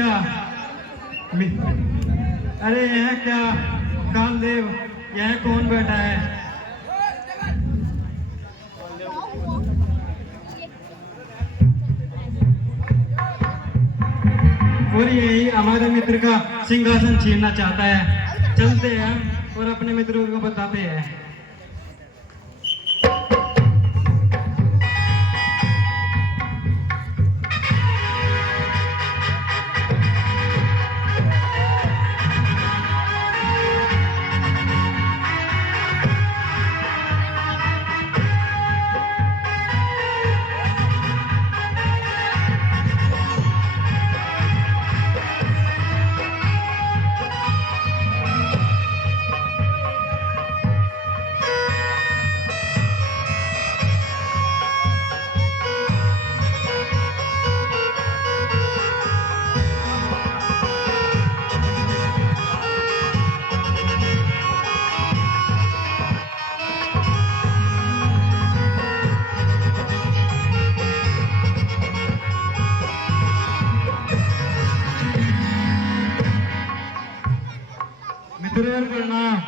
क्या अरे यह क्या कालदेव, यह कौन बैठा है? और यही हमारे मित्र का सिंहासन छीनना चाहता है। चलते हैं और अपने मित्रों को बताते हैं। मित्रों प्रणाम।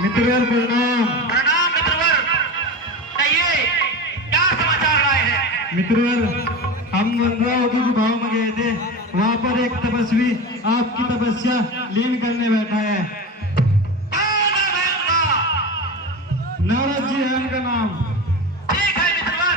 मित्रवर प्रणाम। प्रणाम मित्रवर, कहिए क्या समाचार लाए हैं? मित्रवर, हम अमरावती के भाव में गए थे, वहाँ पर एक तपस्वी आपकी तपस्या लीन करने बैठा है। नारद जी है उनका नाम। ठीक है मित्रवर।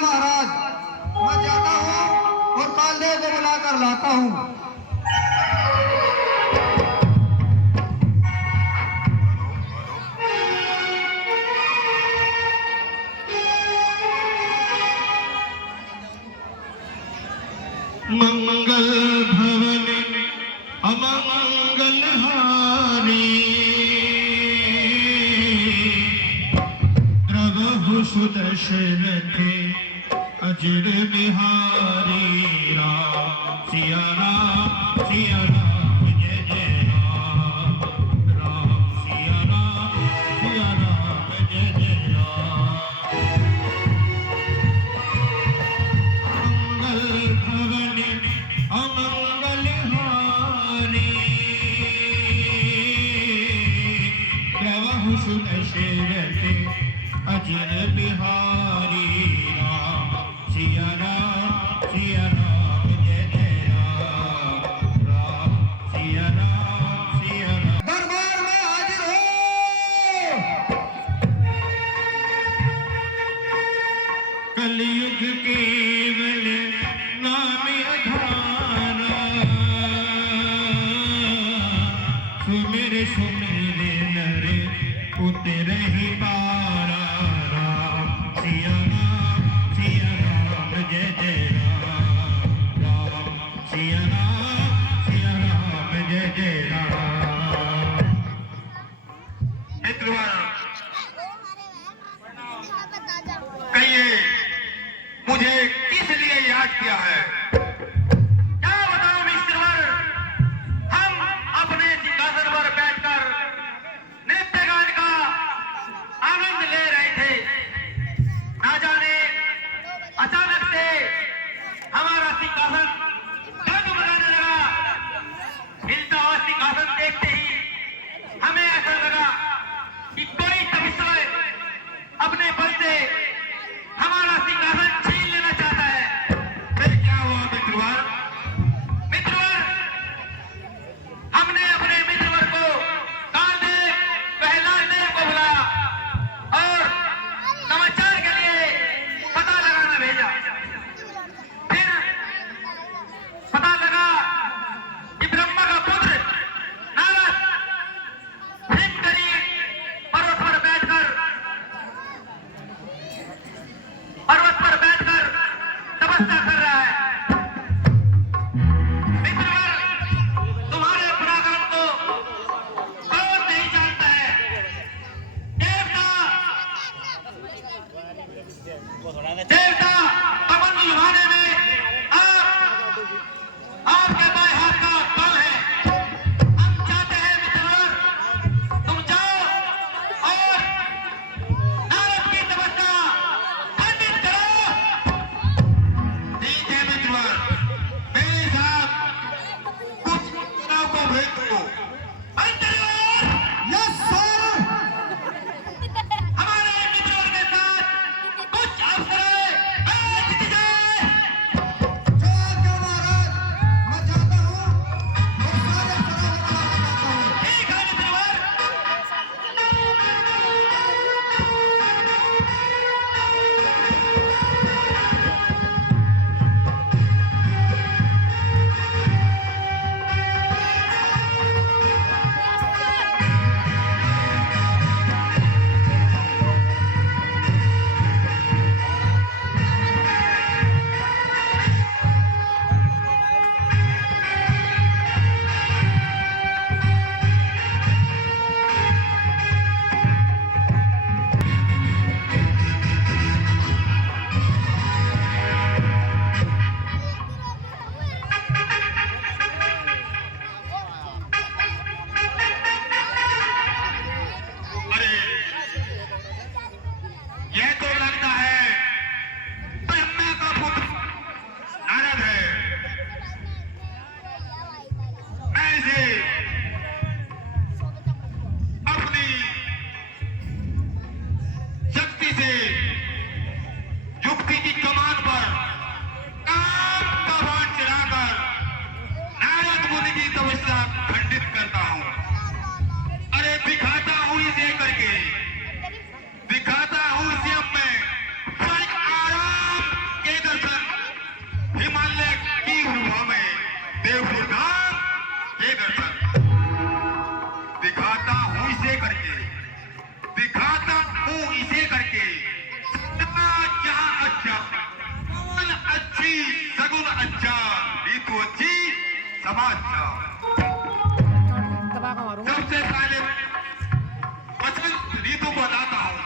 महाराज, मैं जाता हूँ और कालदेव को बुलाकर लाता हूँ। मंगल भवन अमंगल हारी, प्रभु सुत दशरथ अजर बिहारी। राम सिया राम सिया राम जय जय राम। राम सिया राम जय जय राम। मंगल भवन अमंगल हारी, प्रभु सुत दशरथ अजर बिहारी। राम सिया राम जय जय राम। राम सिया राम। दरबार में हाजिर हो। सुमिरन रे उतरे ही पारा राम सिया राम जय जय राम राम सिया राम जय जय राम। मित्रवर कहिए मुझे किस लिए याद किया है? क्या बताऊं मित्रवर, हम अपने सिंहासन पर बैठकर नृत्य गान का आनंद ले रहे थे। ना जाने अचानक से हमारा सिंहासन डगमगाने लगा। हिलता हुआ सिंहासन देखते ही हमें ऐसा लगा कि कोई तपस्वी अपने बल से हमारा सिंहासन छीन लेना चाहता है। फिर क्या हुआ मित्रवर? हमने अपने मित्रवर को कालदेव प्रहलाददेव को बुलाया और समाचार के लिए पता लगाना भेजा। फिर पता लगा कि ब्रह्मा का पुत्र नारद हिमकरी पर्वत पर बैठकर तपस्या कर रहा है। मित्रवर, तुम्हारे पराक्रम को कौन नहीं जानता है। देवता पवन लुभाने में आपके बाएं हाथ का बल है। हम चाहते हैं मित्रवर, तुम जाओ और नारद की तपस्या खंडित करो। ठीक है मित्रवर, मेरे साथ कुछ चुनाव को भेज दो। अंतर्वार यस सर। हमारे मित्रवर के साथ कुछ अफसरें आज जीत जाए। जय आज्ञा महाराज, मैं चाहता हूँ और सारे सराहना करना चाहता हूँ। ठीक है मित्रवर। अरे यह तो लगता है ब्रह्मा का पुत्र नारद है। मैं इसे अपनी शक्ति से युक्ति की कमान पर काम का बाण चलाकर नारद मुनि की तपस्या खंडित करता हूं। अरे दिखाता हूं इसे करके, दिखाता हूं इसे अब मैं स्वर्ग आराम के दर्शन, हिमालय की गुफा में देवपुर धाम के दर्शन। दिखाता हूं इसे करके, दिखाता हूं इसे करके। जहां अच्छा कौन अच्छी सगुन अच्छा ऋतु अच्छी समाज अच्छा। सबसे पहले वचन ऋतु को बताता हूं।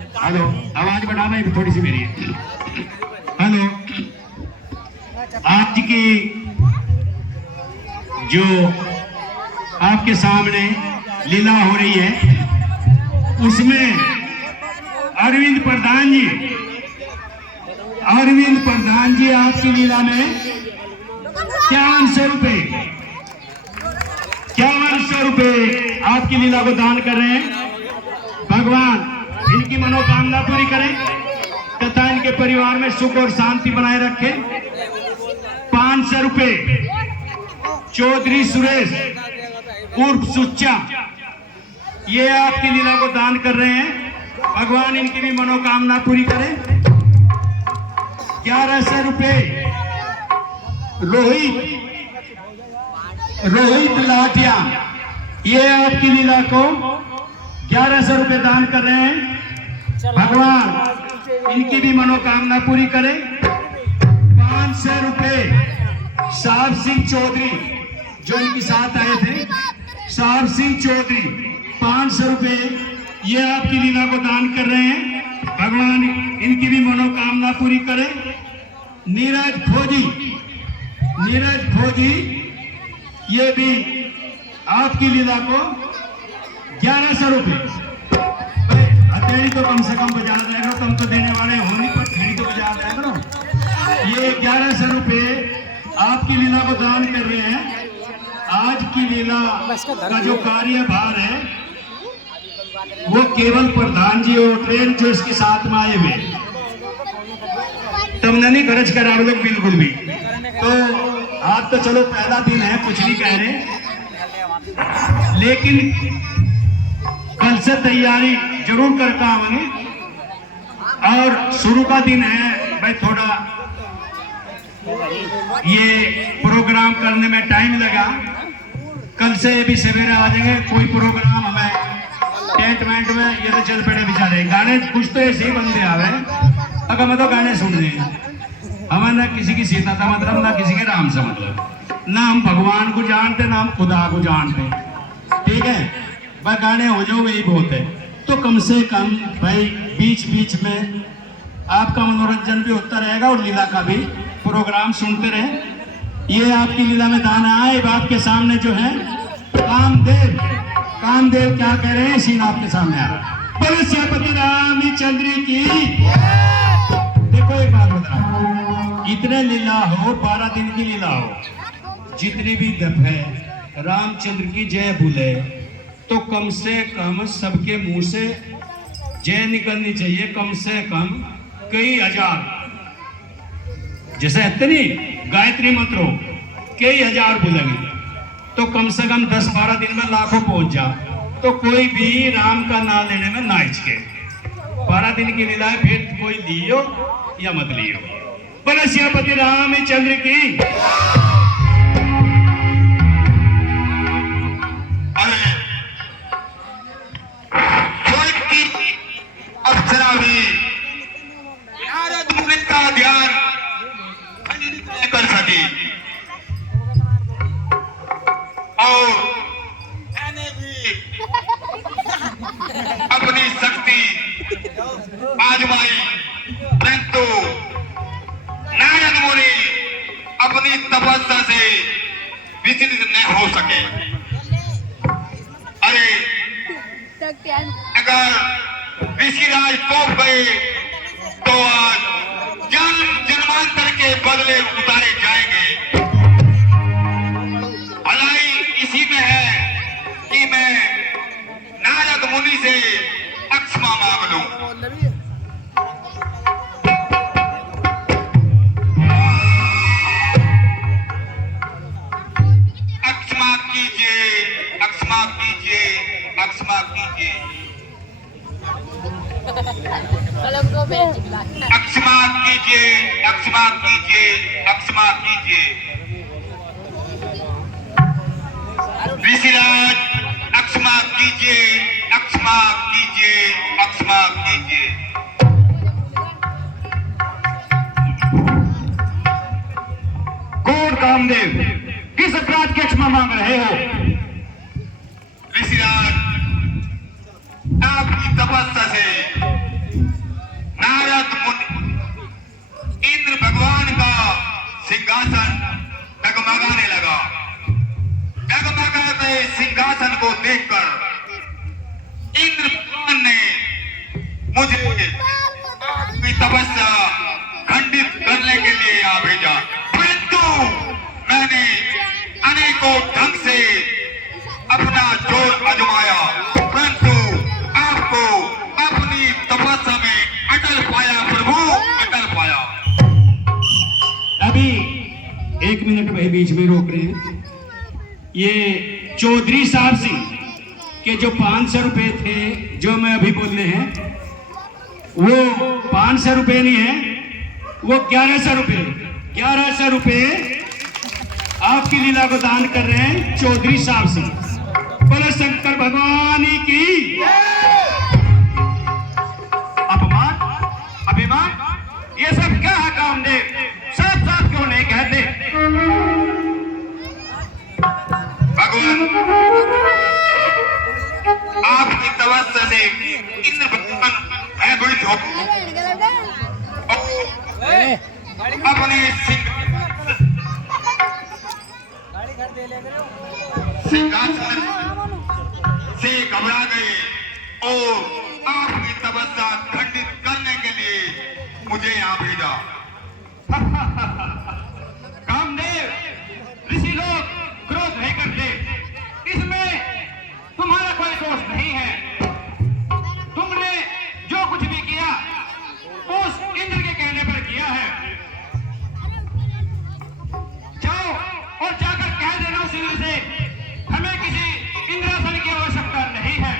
हेलो, आवाज बढ़ाना है थोड़ी सी मेरी। हेलो, आज की जो आपके सामने लीला हो रही है उसमें अरविंद प्रधान जी आपकी लीला में 5100 रुपए आपकी लीला को दान कर रहे हैं। भगवान इनकी मनोकामना पूरी करें तथा इनके परिवार में सुख और शांति बनाए रखें। 500 रुपए चौधरी सुरेश उर्फ सुच्चा, ये आपकी लीला को दान कर रहे हैं। भगवान इनकी भी मनोकामना पूरी करें। 1100 रुपए रोहित लाटिया, ये आपकी लीला को 1100 रुपए दान कर रहे हैं। भगवान इनकी भी मनोकामना पूरी करें। 500 रुपए साहब सिंह चौधरी जो इनके साथ आए थे, साहब सिंह चौधरी 500 रुपए ये आपकी लीला को दान कर रहे हैं। भगवान इनकी भी मनोकामना पूरी करें। नीरज फौजी ये भी आपकी लीला को 1100 रुपए। हथेली तो कम से कम बजा रहे हो, तुम तो देने वाले हो नहीं, पर हथेली तो बजा रहे हो। ये 1100 रुपए आपकी लीला को दान कर रहे हैं। आज की लीला का जो कार्यभार है वो केवल प्रधान जी और ट्रेन जो इसके साथ में आए हुए तुमने नहीं खर्च करा लोग बिल्कुल भी। तो आज तो चलो पहला दिन है, कुछ नहीं कह रहे, लेकिन कल से तैयारी जरूर करता आऊंगी। और शुरू का दिन है भाई, थोड़ा ये प्रोग्राम करने में टाइम लगा। कल से भी सवेरे आ जाएंगे, कोई प्रोग्राम हमें टेंट वेंट में ये तो चल पड़े बेचारे। गाने कुछ तो ऐसे ही बंदे आ रहे, अगर मैं तो गाने सुन रहे हैं। हमें ना किसी की सीता था मतलब, ना किसी के राम से मतलब, ना हम भगवान को जानते ना हम खुदा को जानते। ठीक है, वह गाने हो जाओ वही बहुत है। तो कम से कम भाई बीच बीच में आपका मनोरंजन भी होता रहेगा और लीला का भी प्रोग्राम सुनते रहे। ये आपकी लीला में दान आए। आपके सामने जो है कामदेव क्या कह रहे हैं, सीन आपके सामने आ रहा है। बोलो श्रीपति रामचंद्र की। देखो एक बात बता, इतने लीला हो, 12 दिन की लीला हो, जितनी भी दफ है रामचंद्र की जय बोले तो कम से कम सबके मुंह से जय निकलनी चाहिए। कम से कम कई हजार, जैसे इतनी गायत्री मंत्र हो, कई हजार बोलेंगे तो कम से कम 10-12 दिन में लाखों पहुंच जा। तो कोई भी राम का नाम लेने में ना हिचके। 12 दिन की लीला है, फिर कोई लियो या मत लियो। बोलो श्रीपति रामचंद्र की। अप्सरा भी नारद मुनि का ध्यान कर सकी और मैंने भी अपनी शक्ति आजमाई, परंतु नारद मुनि अपनी तपस्या से विचलित न हो सके। अरे अगर ऋषिराज तोप गए तो आज जन्मांतर के बदले उतारे जाएंगे। भलाई इसी में है कि मैं नारद मुनि से अक्षमा मांग लूं। अक्षमा कीजिए, अक्षमा कीजिए, अक्षमा कीजिए, अक्षमा कीजिए, अक्षमा कीजिए, अक्षमा कीजिए। ऋषिराज अक्षमा कीजिए, अक्षमा कीजिए, अक्षमा कीजिए। कौन कामदेव, किस अपराध की क्षमा मांग रहे हो? ऋषिराज आपकी तपस्या से ये चौधरी साहब सिंह के जो 500 रुपए थे जो मैं अभी बोलने हैं, वो 500 रुपए नहीं है, वो 1100 रुपए 1100 रुपए आपकी लीला को दान कर रहे हैं चौधरी साहब सिंह। बोले शंकर भगवान की। अपमान, अभिमान, ये सब क्या है कामदेव? साफ साफ क्यों नहीं कहते? भगवान, आपकी तवज्जो से इंद्र भगवान भयभीत हो अपने सिंहासन से घबरा गए और आपकी तपस्या खंडित करने के लिए मुझे यहाँ भेजा। कामदेव, ऋषि लोग क्रोध नहीं करते, इसमें तुम्हारा कोई दोष नहीं है। तुमने जो कुछ भी किया उस इंद्र के कहने पर किया है। जाओ और जाकर कह देना उस इंद्र से हमें किसी इंद्रासन की आवश्यकता नहीं है।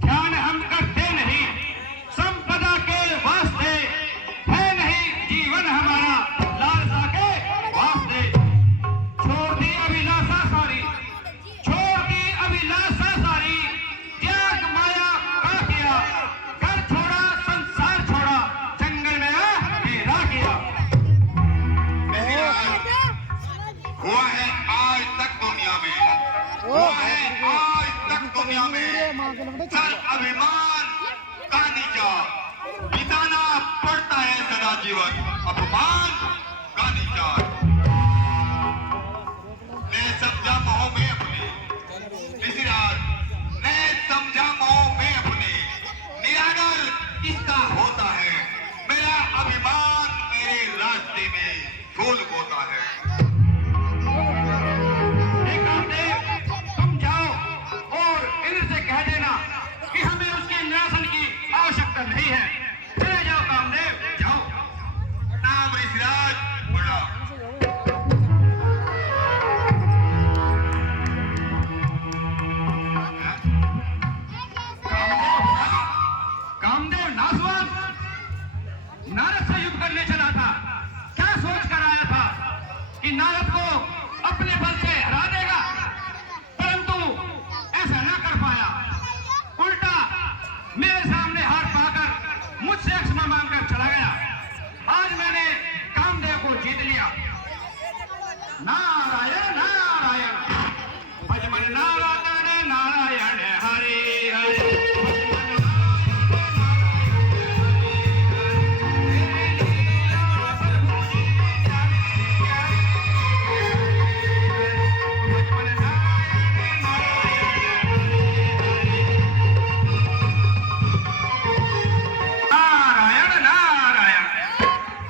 ध्यान हम करते नहीं, संपदा के वास्ते है नहीं जीवन हमारा, लालसा के वास्ते। छोड़ दी अभिलाषा सारी, छोड़ दी अभिलाषा सारी, त्याग माया का किया, घर छोड़ा संसार छोड़ा, जंगल में अंधेरा किया। हुआ है आज तक दुनिया में, हुआ है आज तक दुनिया में सर अभिमान का नीचा बिताना पड़ता है सदा जीवन, अपमान का नीचा। मैं समझा मोह में अपने ऋषिराज, मैं समझा मोह में अपने, निरागर इसका होता है, मेरा अभिमान मेरे रास्ते में फूल बोता है। तुम जाओ और इंद्र से कह देना कि हमें उसके इंद्रासन की आवश्यकता नहीं है। चले जाओ कामदेव, जाओ। नाम ऋषिराज बड़ा। कामदेव नासवान नारद से युद्ध करने चला था, क्या सोच कर आया था कि नारद को अपने बल से हरा देगा, परंतु ऐसा ना कर पाया। उल्टा मेरे सामने हार पाकर मुझसे क्षमा मांगकर चला गया। आज मैंने कामदेव को जीत लिया। नारायण नारायण भजमन नारायण नारायण हरे हरे। नारायण नारायण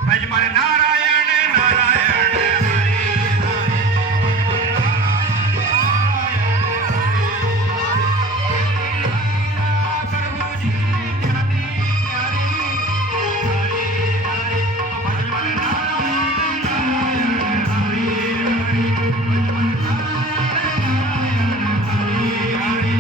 भजमन नारायण नारायण प्रभु जी प्यारी प्यारी हरे हरे भजमन नारायण नारायण हरे हरे भजमन नारायण हरे हरे।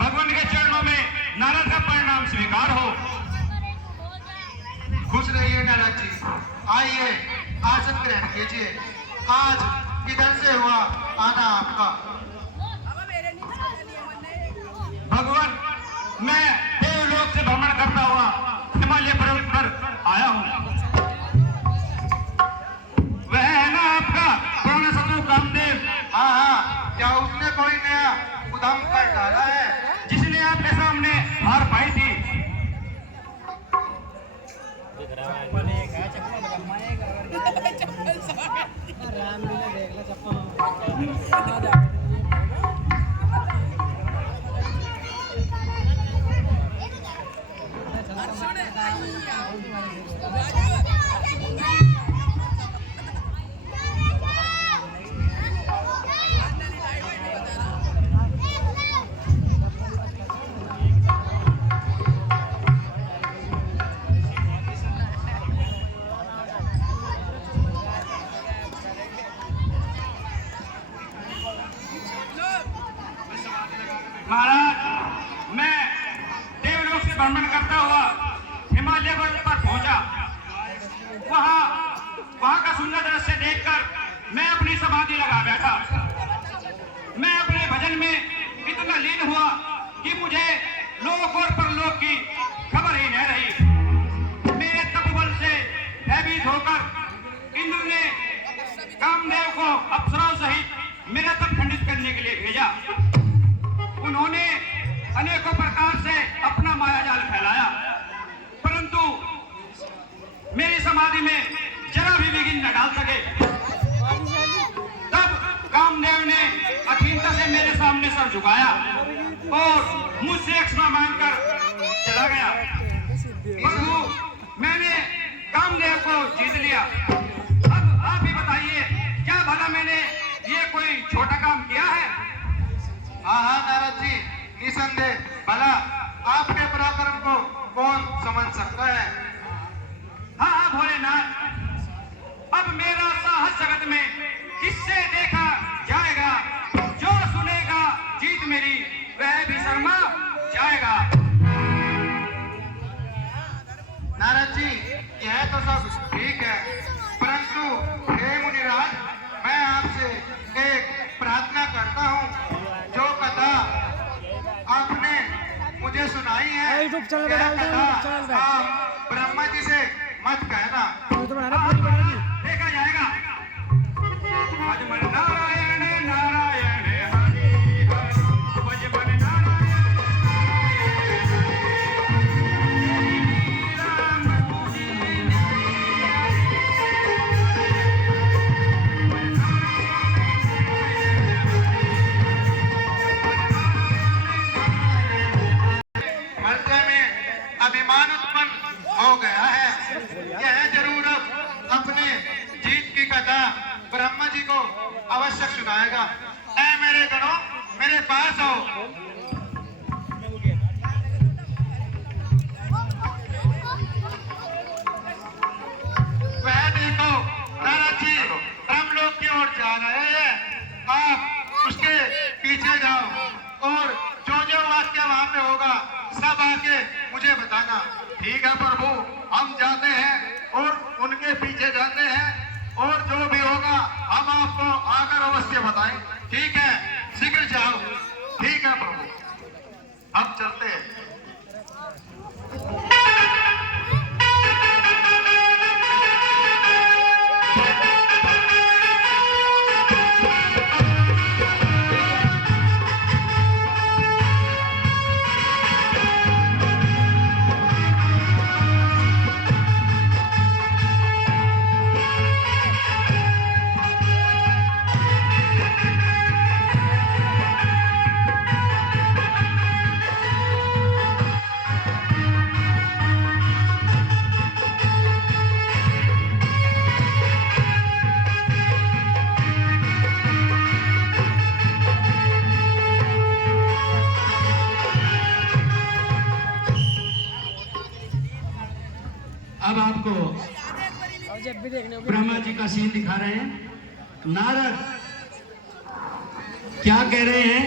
भगवान के चरणों में नारद का परिणाम स्वीकार हो। खुश रहिए नारद जी, आइए आसन ग्रहण कीजिए। आज किधर से हुआ आना आपका? भगवान, मैं देवलोक से भ्रमण करता हुआ हिमालय पर्वत पर आया हूँ। वह है ना आपका पुराना शत्रु कामदेव? हाँ हाँ, क्या उसने कोई नया उद्यम कर डाला है? जिसने आपके सामने हार पाई थी। समाधि लगा बैठा। मैं अपने भजन में इतना लीन हुआ कि मुझे लोक और परलोक की खबर ही नहीं रही। मेरे तपोबल से भयभीत होकर इंद्र ने कामदेव को अप्सराओं सहित मेरा तप खंडित करने के लिए भेजा। उन्होंने अनेकों प्रकार से अपना माया जाल फैलाया, परंतु मेरी समाधि में जरा भी विघ्न न डाल सके। तब कामदेव ने अधीनता से मेरे सामने सर झुकाया और मुझसे एक क्षमा मांगकर चला गया। प्रभु, मैंने कामदेव को जीत लिया। अब आप ही बताइए, क्या भला मैंने ये कोई छोटा काम किया है? हाँ हाँ नारद जी, निसंदेह भला आपके पराक्रम को कौन समझ सकता है। हाँ हाँ भोलेनाथ, अब मेरा साहस जगत में किससे देखा जाएगा? जो सुनेगा जीत मेरी, वह भी शर्मा जाएगा। नारद जी, यह तो सब ठीक है, परंतु हे मुनिराज, मैं आपसे एक प्रार्थना करता हूँ। जो कथा आपने मुझे सुनाई है, यह कथा आप ब्रह्मा जी से मत कहना। देखा जाएगा। भजमन नारायण नारायण हरि हरि, भजमन नारायण राम जी हृदय में अभिमान उत्पन्न हो गया है। यह जरूर अब अपने जीत की कथा ब्रह्मा जी को अवश्य सुनाएगा। ऐ मेरे गणों, मेरे पास आओ। वह देखो, नारद जी ब्रह्मलोक की ओर जा रहे हैं। आप उसके पीछे जाओ और जो जो वाक्य वहां पे होगा सब आके मुझे बताना। ठीक है प्रभु, हम जाते हैं और उनके पीछे जाते हैं, और जो भी होगा हम आपको आकर अवश्य बताएं। ठीक है, शीघ्र जाओ। ठीक है प्रभु, हम चलते हैं। अब आपको ब्रह्मा जी का सीन दिखा रहे हैं। नारद क्या कह रहे हैं,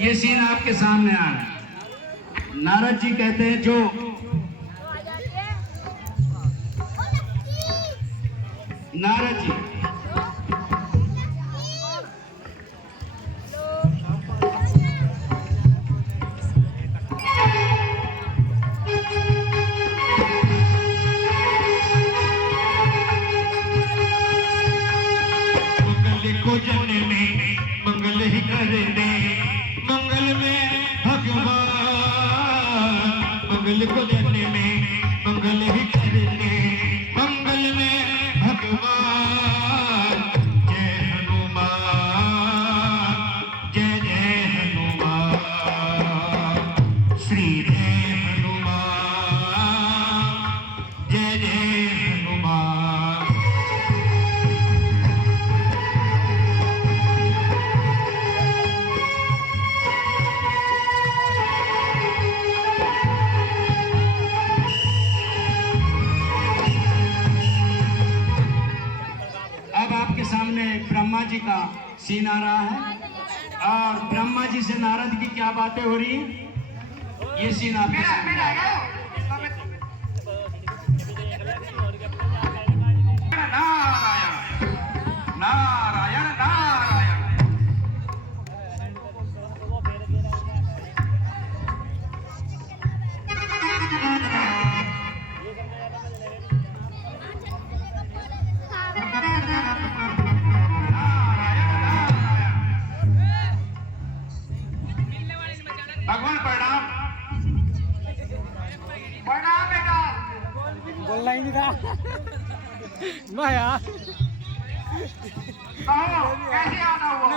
ये सीन आपके सामने आ रहा है। नारद जी कहते हैं, जो नारद जी को जन में मंगल ही करने, मंगल में भगवान, मंगल को जन में मंगल ही करने, मंगल में भगवान। जय हनुमान, जय जय हनुमान, श्री जय हनुमान, जय जय हनुमान। सामने ब्रह्मा जी का सीन आ रहा है और ब्रह्मा जी से नारद की क्या बातें हो रही हैं, ये सीन आपके सामने आ रहा है। नारायण नारायण कहो कैसे आना हुआ?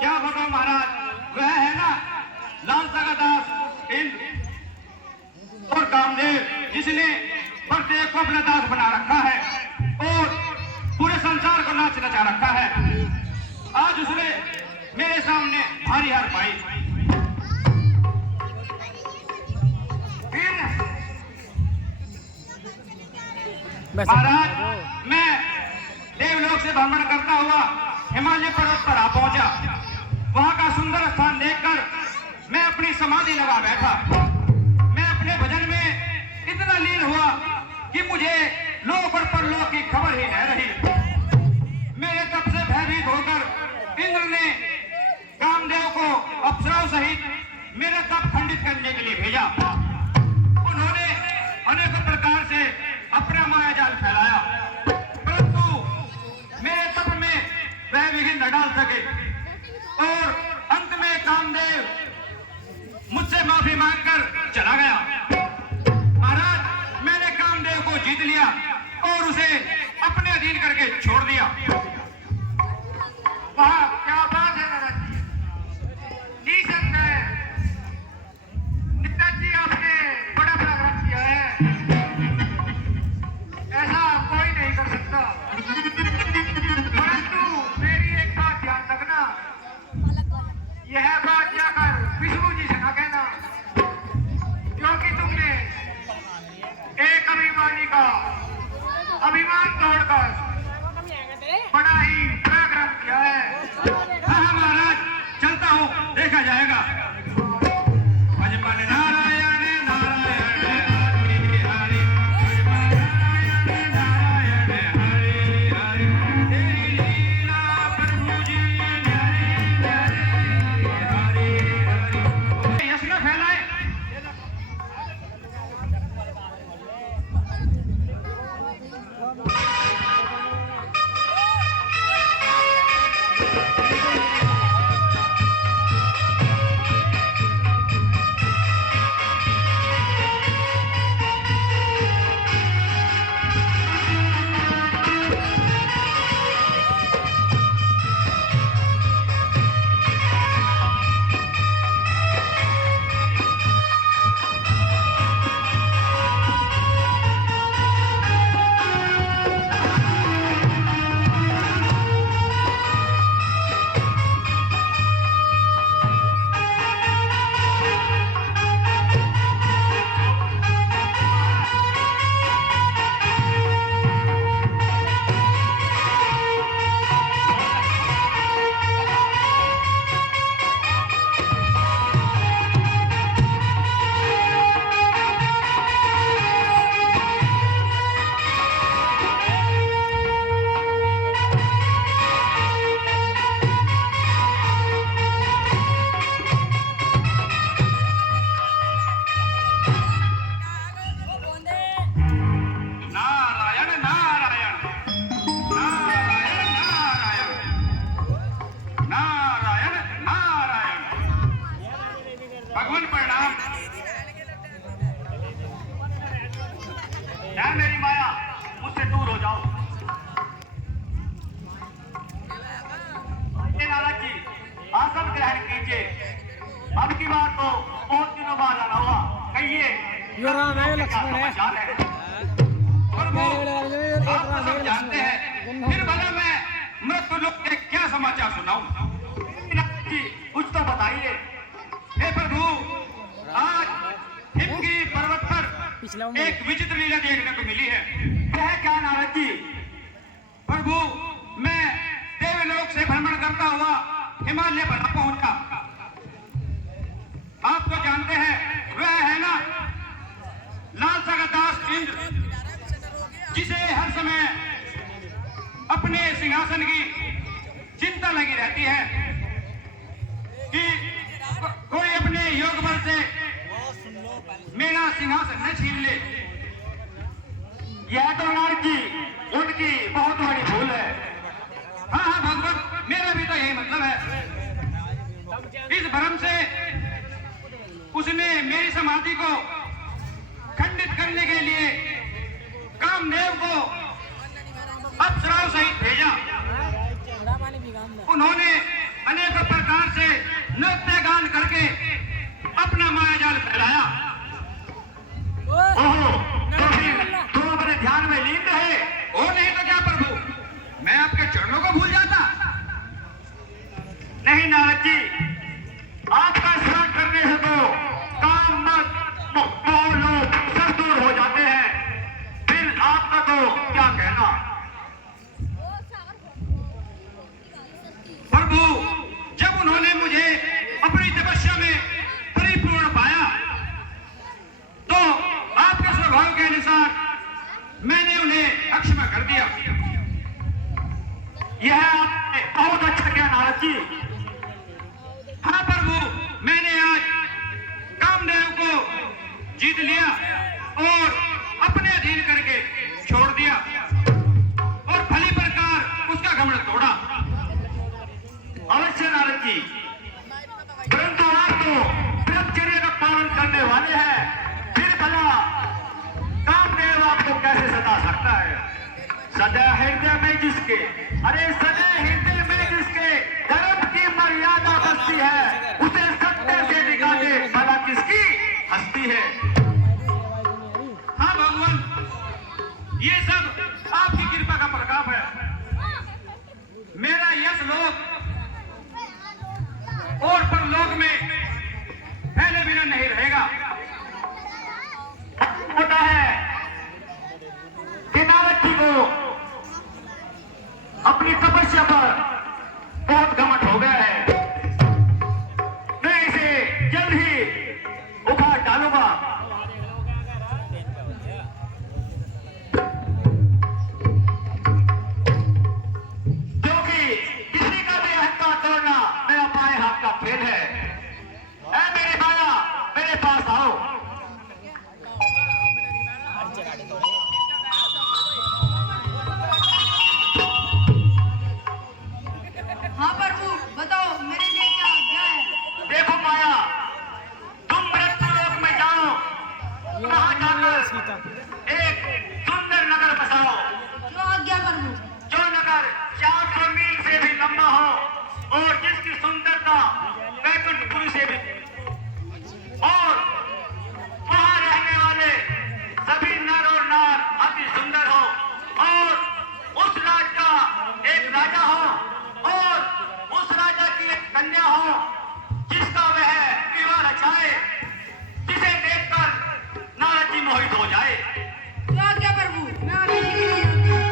क्या बताओ महाराज, वह है ना लाल दास इंद्र और कामदेव, जिसने प्रत्येक को अपना दास बना रखा है और पूरे संसार को नाच नचा रखा है। आज उसने मेरे सामने हारी हार पाई। फिर महाराज, मैं देवलोक से भ्रमण करता हुआ हिमालय पर्वत पर आ पहुंचा। वहां का सुंदर स्थान देखकर मैं अपनी समाधि लगा बैठा। मैं अपने भजन में इतना लीन हुआ कि मुझे लोक और परलोक की खबर ही न रही। मेरे तप से भयभीत होकर इंद्र ने कामदेव को अप्सराओं सहित मेरा तप खंडित करने के लिए भेजा। उन्होंने अनेक प्रकार से अपना माया जाल फैलाया, परंतु मेरे तप में वह विघ्न न डाल सके और अंत में कामदेव मुझसे माफी मांगकर चला गया। महाराज, मैंने कामदेव को जीत लिया और उसे अपने अधीन करके छोड़ दिया। वाह, क्या बात है नारद जी। जी सकता है नित्या जी, आपने बड़ा पराक्रम किया है, ऐसा कोई नहीं कर सकता। परंतु मेरी एक बात ध्यान रखना, यह बात जाकर विष्णु जी से ना कहना, क्योंकि तुमने एक अभिमानी का अभिमान तोड़कर बड़ा ही पराक्रम किया है। हाँ महाराज, चलता हूँ, देखा जाएगा। भजमन नारायण नारायण हरि हरि, भजमन नारायण नारायण हरि हरि, तेरी लीला प्रभु जी हरि हरि हरि हरि। यश न फैलाए। नारायण नारायण नारायण नारायण नारायण नारायण। भगवान प्रणाम। क्या मेरी माया, मुझसे दूर हो जाओ। नारद जी, आसन ग्रहण कीजिए। अब की बात तो बहुत दिनों बाद आना हुआ, कहिए यो राम है, लक्ष्मण है। समाचार है? और वो आप तो सब जानते हैं, फिर भला मैं मृत्यु लोक के क्या समाचार सुनाऊं? जी, कुछ तो बताइए। हे प्रभु, आज हिमगिरी पर्वत पर एक विचित्र लीला देखने को मिली है। वह क्या नारद जी? प्रभु, मैं देवलोक से भ्रमण करता हुआ हिमालय पर पहुंचा। आप तो जानते हैं, वह है ना लाल दास इंद्र, जिसे हर समय अपने सिंहासन की चिंता लगी रहती है कि कोई अपने योग बल से मेरा सिंहासन न छीन ले। यह तो नारद जी उनकी बहुत बड़ी भूल है। हाँ हाँ भगवत, मेरा भी तो यही मतलब है। इस भ्रम से उसने मेरी समाधि को खंडित करने के लिए कामदेव को दिया। यह आपने बहुत अच्छा किया नारद जी। हाँ प्रभु, मैंने आज कामदेव को जीत लिया और अपने अधीन करके छोड़ दिया और भली प्रकार उसका घमंड तोड़ा। अवश्य नारद जी, परंतु आप तो ब्रह्मचर्य का पालन करने वाले हैं, फिर भला कामदेव आपको कैसे सता सकता है? सदा हृदय में जिसके, अरे सदा हृदय में जिसके धर्म की मर्यादा बसती है, उसे सत्य से निकाले भला किसकी हस्ती है। हाँ भगवान, ये सब आपकी कृपा का प्रताप है। मेरा यश लोक और परलोक में पहले बिना नहीं रहेगा। होता है कि नारद जी को अपनी तपस्या पर बहुत घमंड हो गया है। मैं इसे जल्द ही उखाड़ डालूंगा। क्योंकि किसी का भी अहंकार तोड़ना मेरा बाएं हाथ का खेल है। ऐ मेरी माया, मेरे पास आओ। हाँ प्रभु, बताओ मेरे लिए क्या आज्ञा है? देखो माया, तुम मृत्यु लोक में जाओ, वहां जाकर एक सुंदर नगर बसाओ, जो आज्ञा प्रभु। जो नगर 400 मील से भी लंबा हो और जिसकी सुंदरता वैकुंठपुरी से भी, और वहां रहने वाले सभी नर और नार अति सुंदर हो, और उस राज का एक राजा हो और उस राजा की एक कन्या हो जिसका वह विवाह रचाए, जिसे देखकर नारद जी मोहित हो जाए। जो आज्ञा प्रभु, मैं अभी के लिए जाती हूँ।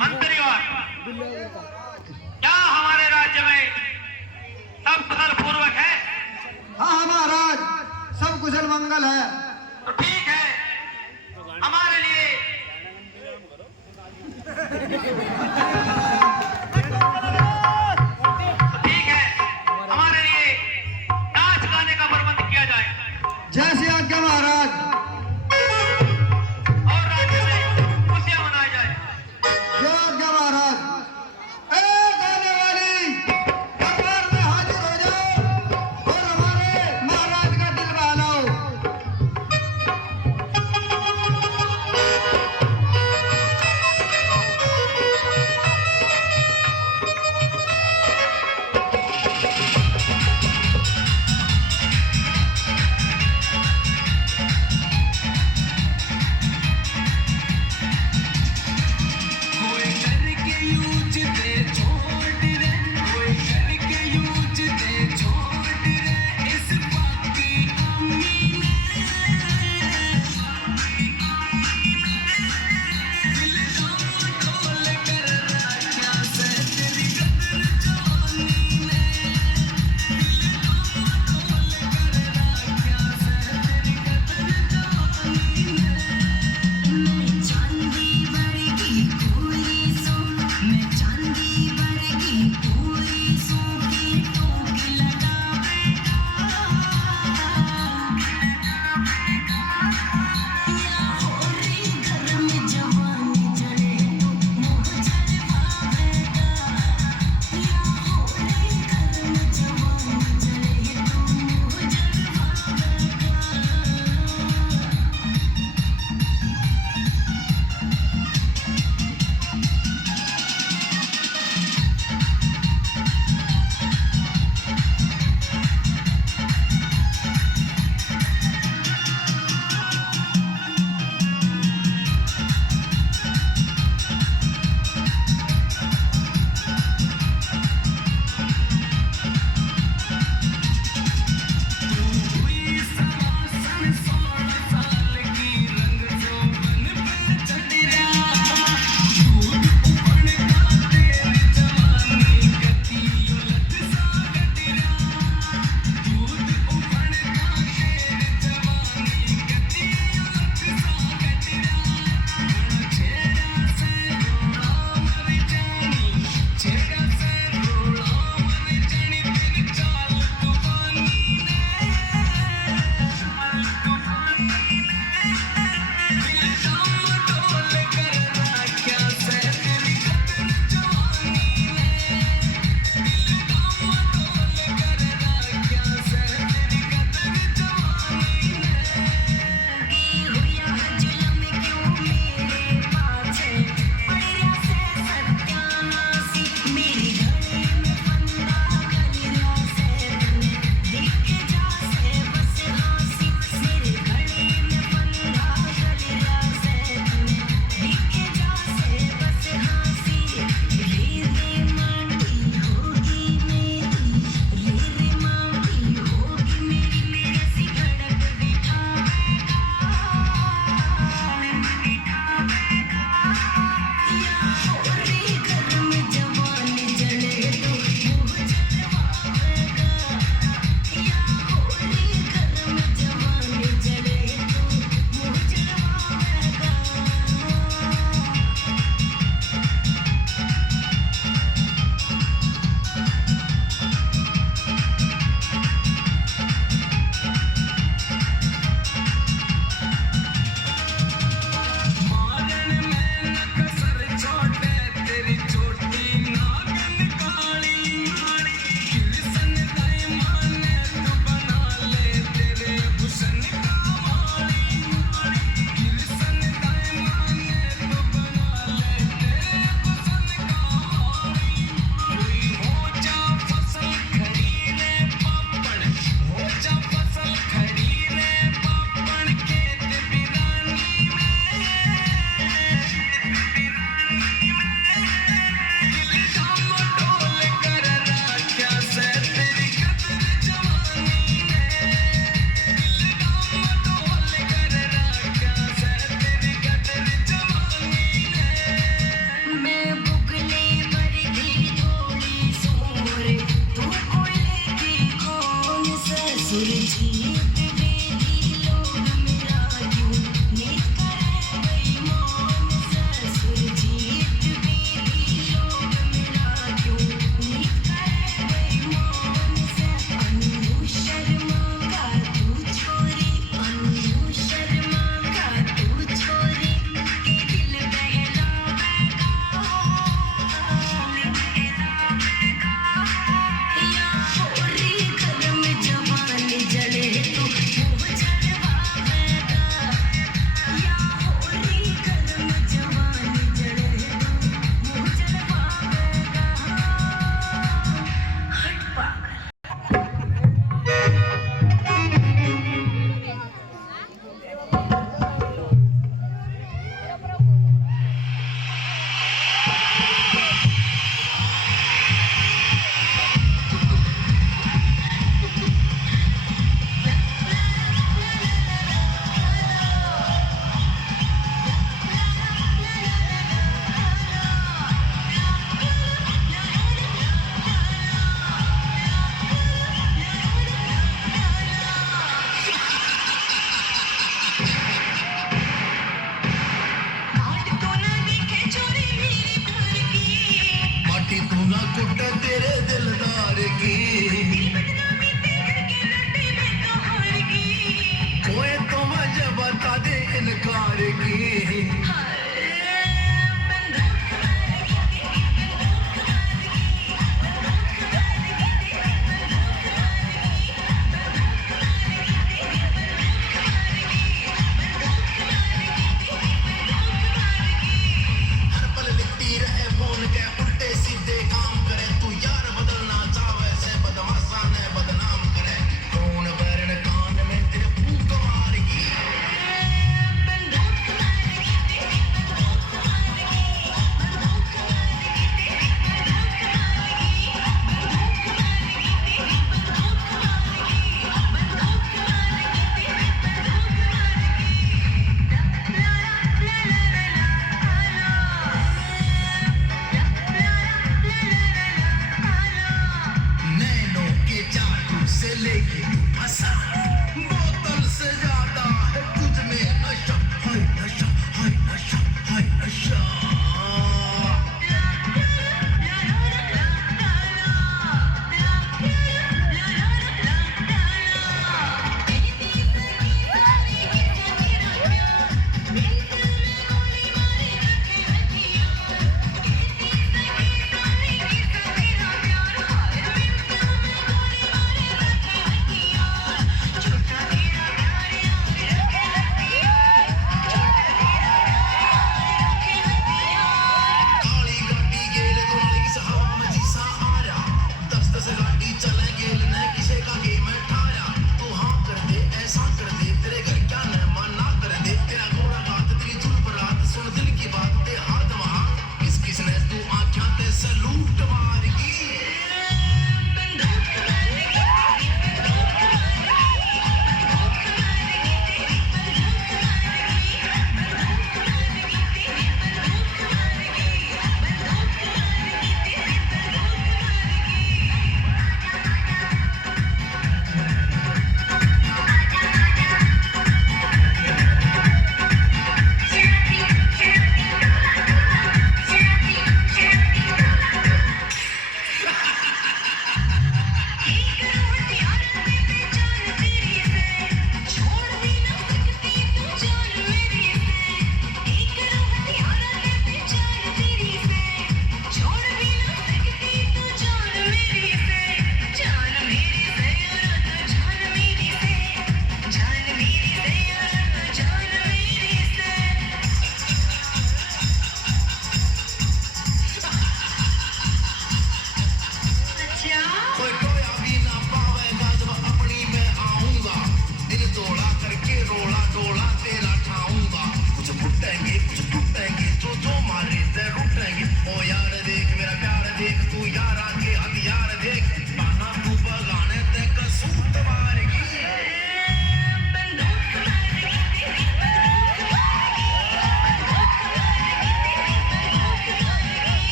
मंत्रीगण, क्या हमारे राज्य में सब कुशल पूर्वक है? हाँ महाराज, सब कुशल मंगल है। तो ठीक है, हमारे लिए ठीक है, हमारे लिए नाच गाने का प्रबंध किया जाए जैसी आज्ञा महाराज। और राज्य में खुशियां मनाई जाए। जो आज्ञा महाराज। ए गाने वाली, दरबार में हाजिर हो जाओ और हमारे महाराज का दिल बहलाओ।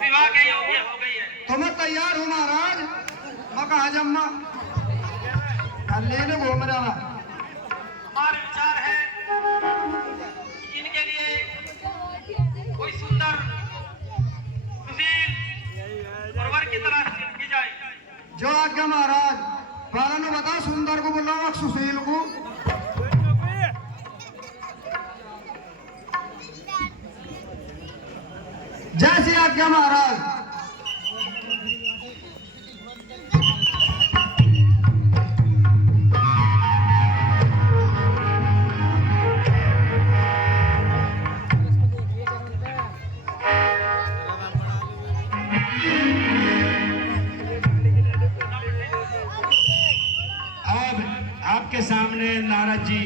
विवाह के योग्य हो गई है। तो मैं तैयार हूँ महाराज। मैं कहा जम्मा लेने घूम रहा हूँ। हमारे विचार है कि इनके लिए कोई सुंदर सुशील और वर की तलाश की जाए। जो आज्ञा महाराज। बाला ने बता सुंदर को बुलाओ सुशील को। जैसी आज्ञा महाराज। अब आपके सामने नारद जी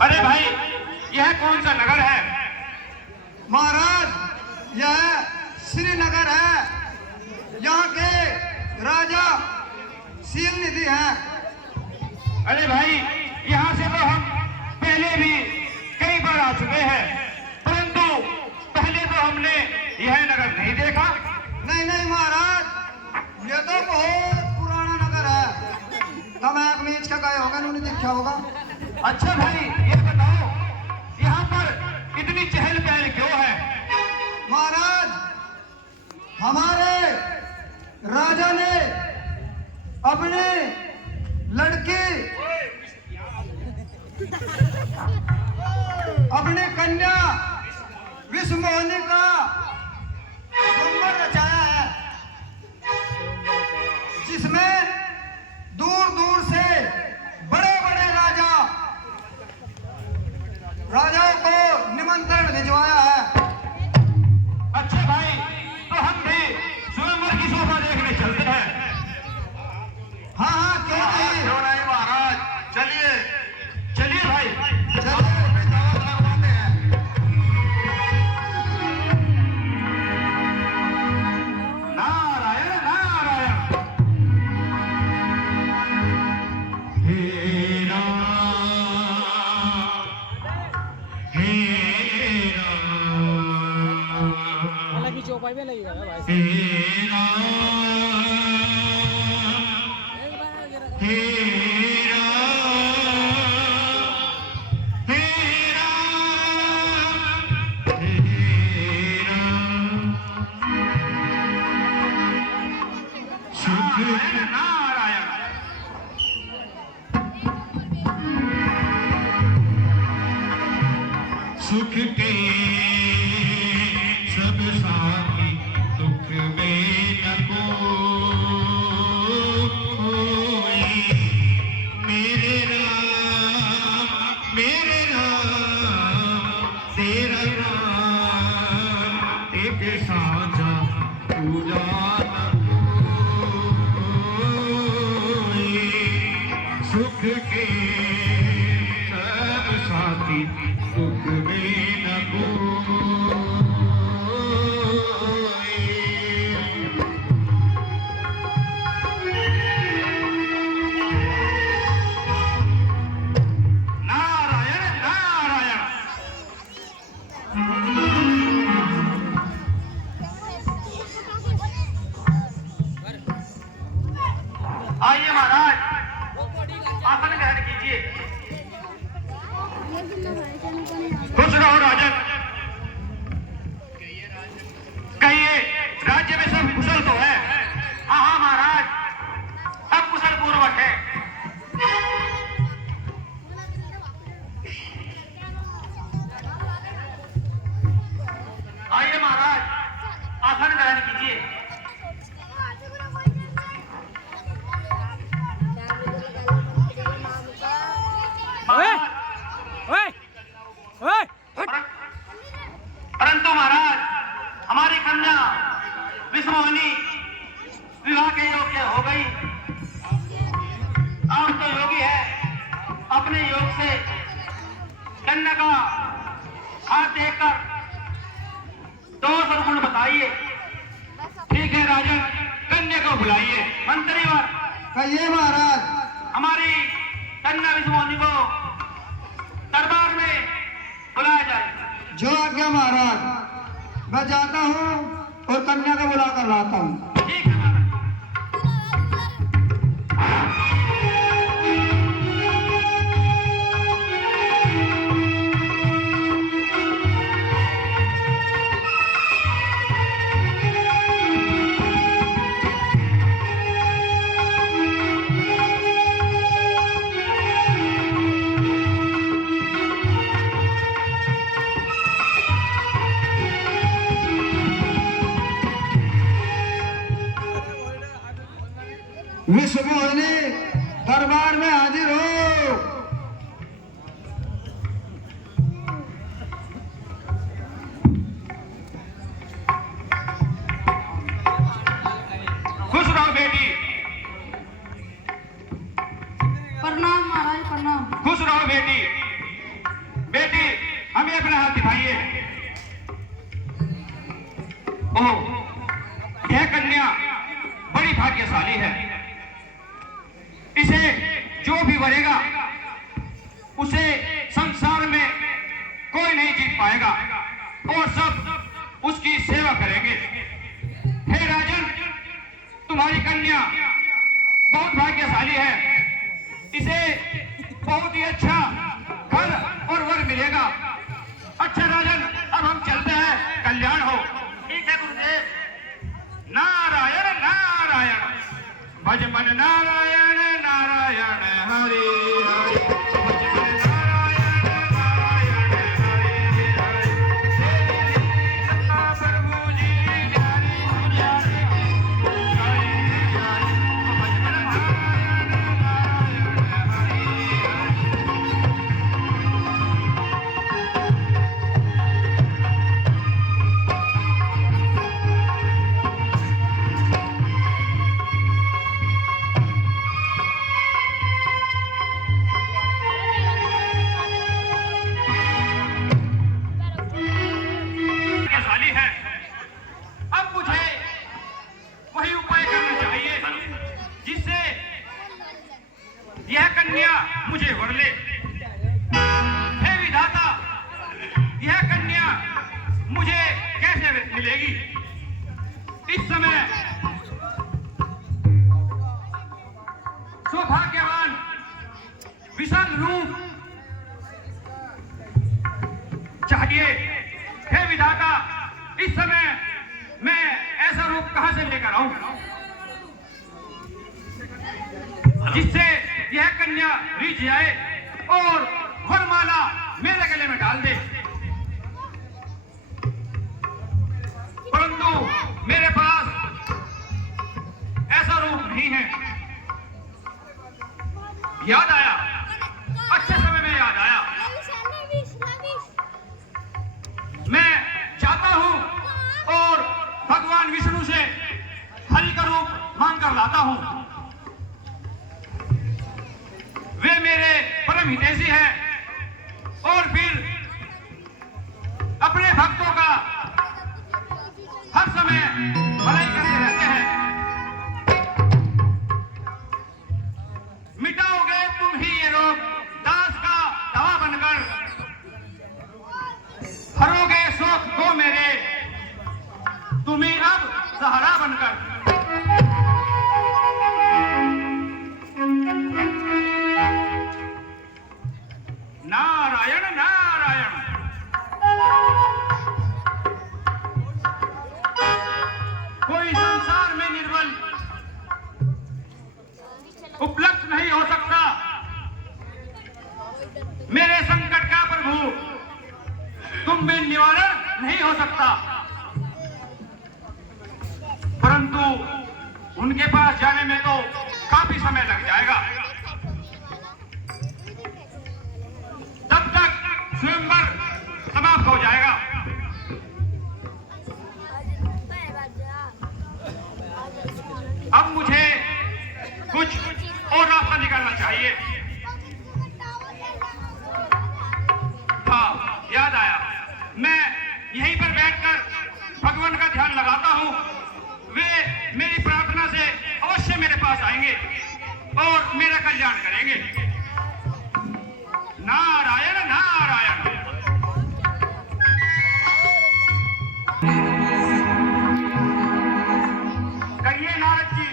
अरे भाई, यह कौन सा नगर है? महाराज यह श्रीनगर है। यहाँ के राजा शील निधि है। अरे भाई, यहाँ से तो हम पहले भी कई बार आ चुके हैं, परंतु पहले तो हमने यह नगर नहीं देखा। नहीं नहीं महाराज, ये तो बहुत पुराना नगर है। तब आप मीच के गए होगा, उन्होंने देखा होगा। अच्छा भाई, ये बताओ यहाँ पर इतनी चहल पहल क्यों है? महाराज हमारे राजा ने अपने लड़की अपनी कन्या विश्वमोहिनी का स्वयंवर रचाया है, जिसमें दूर दूर से बड़े बड़े राजाओं को निमंत्रण भिजवाया है। अच्छा भाई, तो हम भी स्वयंवर की शोभा देखने चलते हैं। हाँ हाँ क्यों नहीं। क्यों नहीं महाराज, चलिए चलिए भाई, चलो लगवाते हैं। नारायण नारायण। हे राम, हे राम, हालांकि चौपाई में लगेगा भाई। हे राम, हे नारायण। सुख के सब साथी दुख में न कोई। मेरे राम तेरा नाम एक साझा पूजा न कोई। सुख के सब साथी दुख में न कोई। नारायण नारायण। आइए महाराज, आसन ग्रहण कीजिए। खुश रहो राजन। कहिए, राज्य में सब कुशल तो है? हाँ हाँ महाराज, सब कुशल पूर्वक है। आइए महाराज, आसन ग्रहण कीजिए। ओए ओए ओए हट। कन्या का हाथ देखकर 200 गुण बताइए। ठीक है राजन, कन्या को बुलाइए। मंत्रीवर, कहिए महाराज। हमारी कन्या विश्वमोहिनी को दरबार में बुलाया जाए। जो आज्ञा महाराज। मैं जाता हूँ और कन्या को बुला कर लाता हूँ। ठीक है महाराज। विश्वमोहिनी दरबार में हाजिर हो। खुश रहो बेटी। प्रणाम महाराज, प्रणाम। खुश रहो बेटी। बेटी, हमें अपना हाथ दिखाइए। ओह, यह कन्या बड़ी भाग्यशाली है। इसे जो भी वरेगा उसे संसार में कोई नहीं जीत पाएगा और सब उसकी सेवा करेंगे। हे राजन, तुम्हारी कन्या बहुत भाग्यशाली है। इसे बहुत ही अच्छा घर और वर मिलेगा। अच्छा राजन, अब हम चलते हैं, कल्याण हो। ठीक है गुरुदेव। नारायण नारायण, भज मन नारायण नारायण हरि हरि, भज मन नारायण नारायण हरि हरि। प्रभु जी प्यारी प्यारी हरि हरि, भज मन नारायण नारायण हरि हरि। भाग्यशाली है। अब मुझे वही उपाय करना चाहिए जिससे यह कन्या मुझे वर ले। हे विधाता, यह कन्या मुझे कैसे मिलेगी? इस समय सौभाग्यवान विशाल रूप चाहिए। हे विधाता, इस समय मैं ऐसा रूप कहां से लेकर आऊं जिससे यह कन्या रिझ जाए और वरमाला मेरे गले में डाल दे। परंतु मेरे पास ऐसा रूप नहीं है। याद आया, अच्छे समय में याद आया। मैं जाता हूं और भगवान विष्णु से हरि का रूप मांग कर लाता हूं। वे मेरे परम हितैषी हैं और फिर अपने भक्तों का हर समय भलाई करते रहते हैं। मिटाओगे तुम ही ये रोग दास का दवा बनकर, हरोगे शोक को मेरे तुम्ही अब सहारा बनकर। नारायण नारायण, कोई संसार में निर्बल उपलब्ध नहीं हो सकता मेरे संकट का प्रभु। तुम में निवारण नहीं हो सकता, परंतु उनके पास जाने में तो काफी समय लग जाएगा। तब तक स्वयंवर समाप्त हो जाएगा। अब मुझे कुछ और रास्ता निकालना चाहिए। और मेरा कल्याण करेंगे। नारायण नारायण। कहिए नारद जी,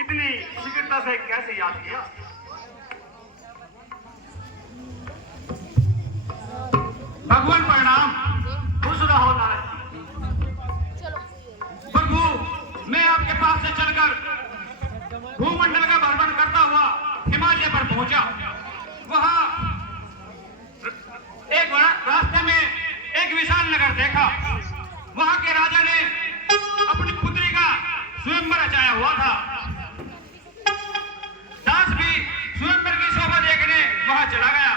इतनी शीघ्रता से कैसे याद किया? भगवान प्रणाम। खुश रहो नारद जी। प्रभु, मैं आपके पास से चलकर भूमंडल का भ्रमण करता हुआ हिमालय पर पहुंचा। वहां एक रास्ते में एक विशाल नगर देखा। वहां के राजा ने अपनी पुत्री का स्वयंवर रचाया हुआ था। दास भी स्वयंवर की शोभा देखने वहां चला गया।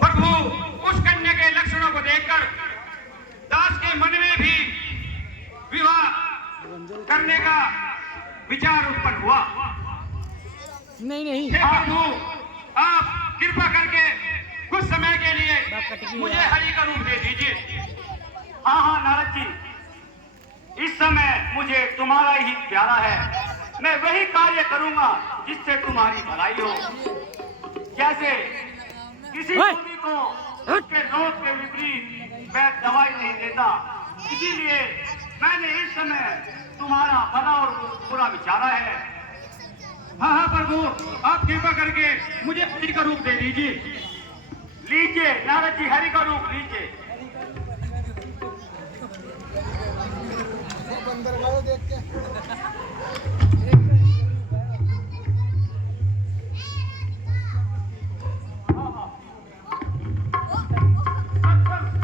प्रभु, उस कन्या के लक्षणों को देखकर दास के मन में भी विवाह करने का विचार उत्पन्न हुआ। नहीं हे प्रभु, आप कृपा करके कुछ समय के लिए मुझे हरि का रूप दे दीजिए। हाँ हाँ नारद जी, इस समय मुझे तुम्हारा ही प्यारा है। मैं वही कार्य करूंगा जिससे तुम्हारी भलाई हो। जैसे किसी रोगी को उसके रोग के विपरीत मैं दवाई नहीं देता, इसीलिए मैंने इस समय तुम्हारा भला और बुरा विचारा है। हाँ हाँ प्रभु, आप कृपा करके मुझे हरि का रूप दे दीजिए। लीजिए नारद जी, हरि का रूप लीजिए।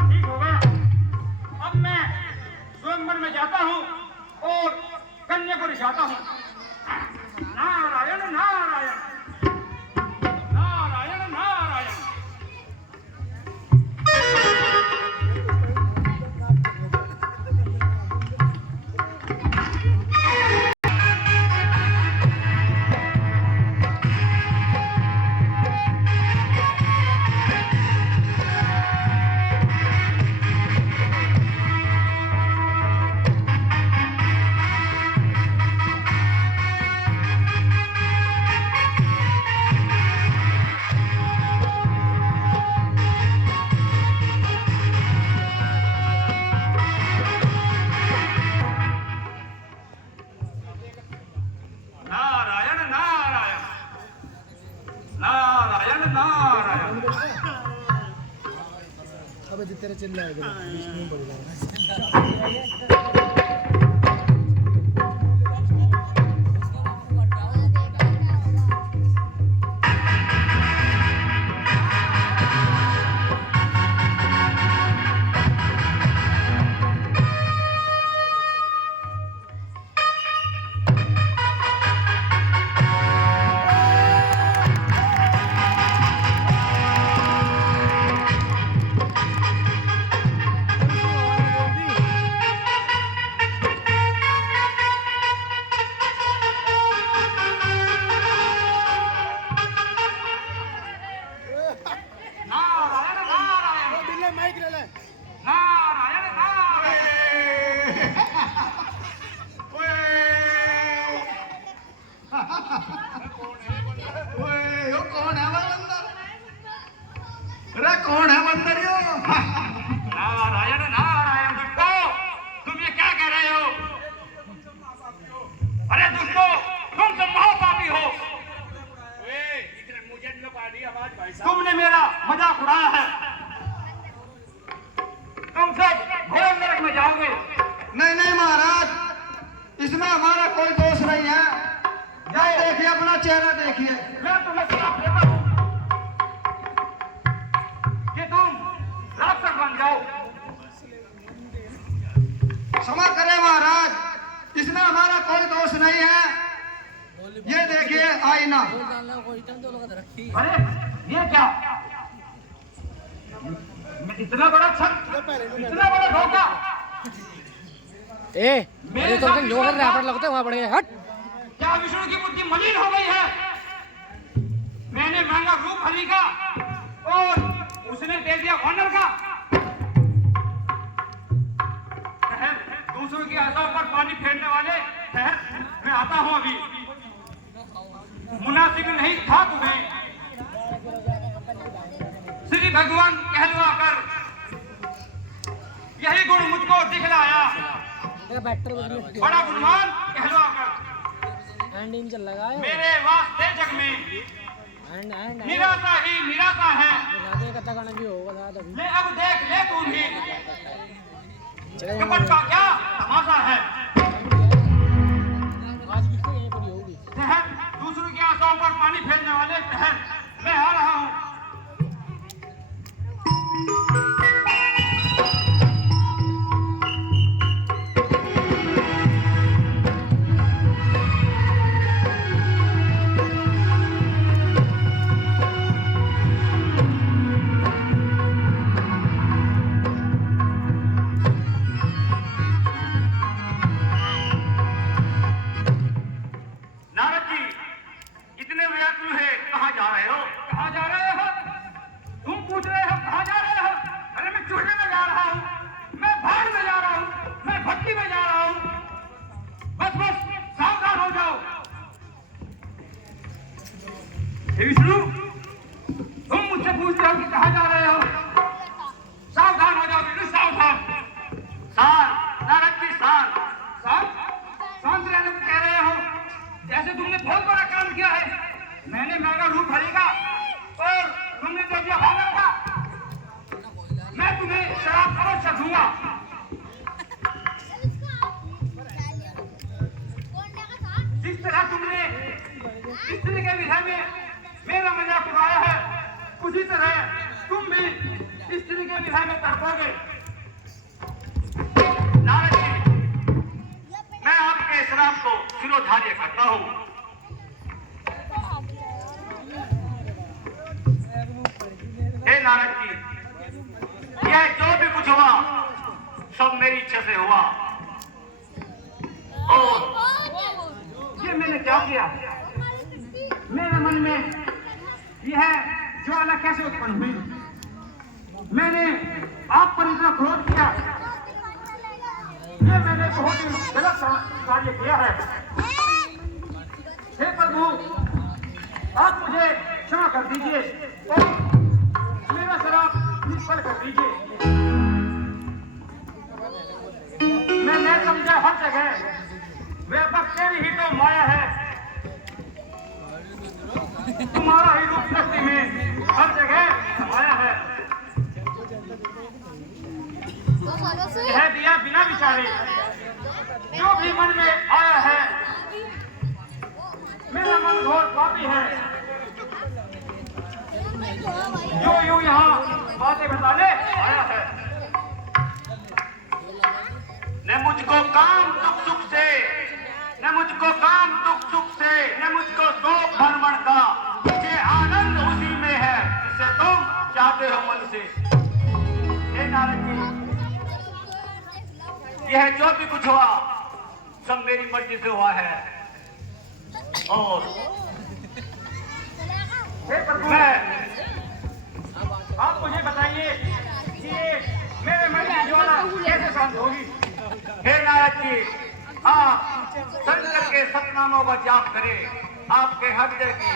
ठीक होगा। अब मैं स्वयंवर में जाता हूँ और कन्या को रिझाता हूँ। नारायण नारायण नारायण नारायण। नारायण नारायण नारायण नारायण। अबे तेरे चिल्लाएगा विष्णु बढ़ेगा। नारायण यो कौन है भाई बंदर? अरे कौन है बंदर यो? नारायण नारायण। दुष्टो, तुम ये क्या कह रहे हो? अरे दुष्टो, तुम सब महापापी हो। तुमने मेरा मजाक उड़ाया है। तुम सब घोर नरक में जाओगे। नहीं नहीं महाराज, इसमें हमारा कोई दोष नहीं है। जाए देखिए, अपना चेहरा देखिए। मैं तुम्हें श्राप देता हूं कि तुम राक्षस बन जाओ। क्षमा करें महाराज, इसमें हमारा कोई दोष नहीं है। ये देखिए आईना। अरे ये क्या? इतना बड़ा छल, इतना बड़ा धोखा। अरे तो जो कर रहा है लगता है वहां बढ़िया। हट, क्या विष्णु की बुद्धि मलिन हो गई है? मैंने मांगा रूप हरि का और उसने दे दिया ऑनर का। दूसरों की आशाओं पर पानी फेरने वाले मैं आता हूं अभी। मुनासिब नहीं था तुम्हें श्री भगवान कहलवा कर, यही गुण मुझको दिखलाया। बैटर बदली बड़ा गुणवान कहलवा कर, एंडिंग चल लगा है मेरे वास्ते जग में एंड निराशा ही निराशा है। राधे कथा गाना भी होगा साथ अभी ले अब देख ले तू भी, चले कपट का क्या तमाशा है। आज की तो यहीं पर ही होगी। शहर दूसरों की आशाओं पर पानी फेरने वाले शहर, मैं आ रहा हूँ। नारद जी, इतने व्याकुल है, कहाँ जा रहे हो? कहाँ जा रहे हो? तुम पूछ रहे हो कहाँ जा रहे हो? अरे मैं चूल्हे में जा रहा हूँ, मैं भाड़ में जा रहा हूँ, मैं भट्टी में जा रहा हूँ। बस बस सावधान हो जाओ। हे विष्णु, तुम मुझसे पूछ रहे हो कि कहाँ जा रहे हो? सावधान हो जाओ विष्णु, सावधान। सार, नारद जी सार। सार? शांत रहने को कह रहे हो? जैसे तुमने बहुत बड़ा काम किया है। मैंने मेरा रूप खरीदा और तुमने तो दिया भागा था। मैं तुम्हें शराब अवश्य दूंगा। जिस तरह तुमने स्त्री के विषय में मेरा मजाक उड़ाया है, उसी तरह तुम भी स्त्री के विषय में तड़पोगे। नारद जी, मैं आपके श्राप को शिरोधार्य करता हूँ। हे नारद जी, यह जो भी कुछ हुआ सब मेरी इच्छा से हुआ। और ये मैंने क्या किया? मेरे मन में यह ज्वाला कैसे उत्पन्न हुई? मैंने आप पर इतना क्रोध किया, ये मैंने बहुत ही गलत कार्य किया है। हे प्रभु, आप मुझे क्षमा कर दीजिए और मेरा शराब निष्फल कर दीजिए। मैंने समझा हर जगह व्यापक तेरी ही तो माया है। तुम्हारा ही रूप शक्ति में हर जगह माया है। कह दिया बिना विचारे, जो भी मन में आया है। मेरा मन घोर पापी है, जो यूं यहाँ बातें बताने आया है। न मुझको काम दुख सुख से, न मुझको काम दुख सुख से, न मुझको शोक भ्रमण का। मुझे आनंद उसी में है जिसे तुम चाहते हो मन से। हे नारद जी, यह जो भी कुछ हुआ सब मेरी मर्जी से हुआ है। और हे प्रभु, आप मुझे बताइए कि मेरे मन की ज्वाला कैसे शांत होगी? हे नारद जी, आप शंकर के सतनामों का जाप करें, आपके हृदय की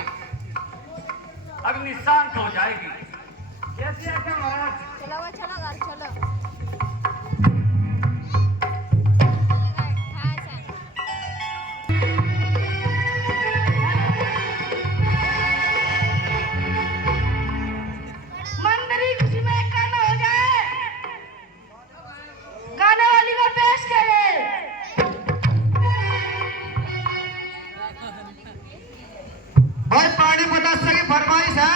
अग्नि शांत हो जाएगी। कैसे है क्या महाराज? मंदिरी खुशी में एक गाना हो जाए, गाने वाली को पेश करे। भाई पानी पता की फरमाइश है,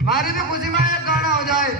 हमारी भी खुशी में एक गाना हो जाए।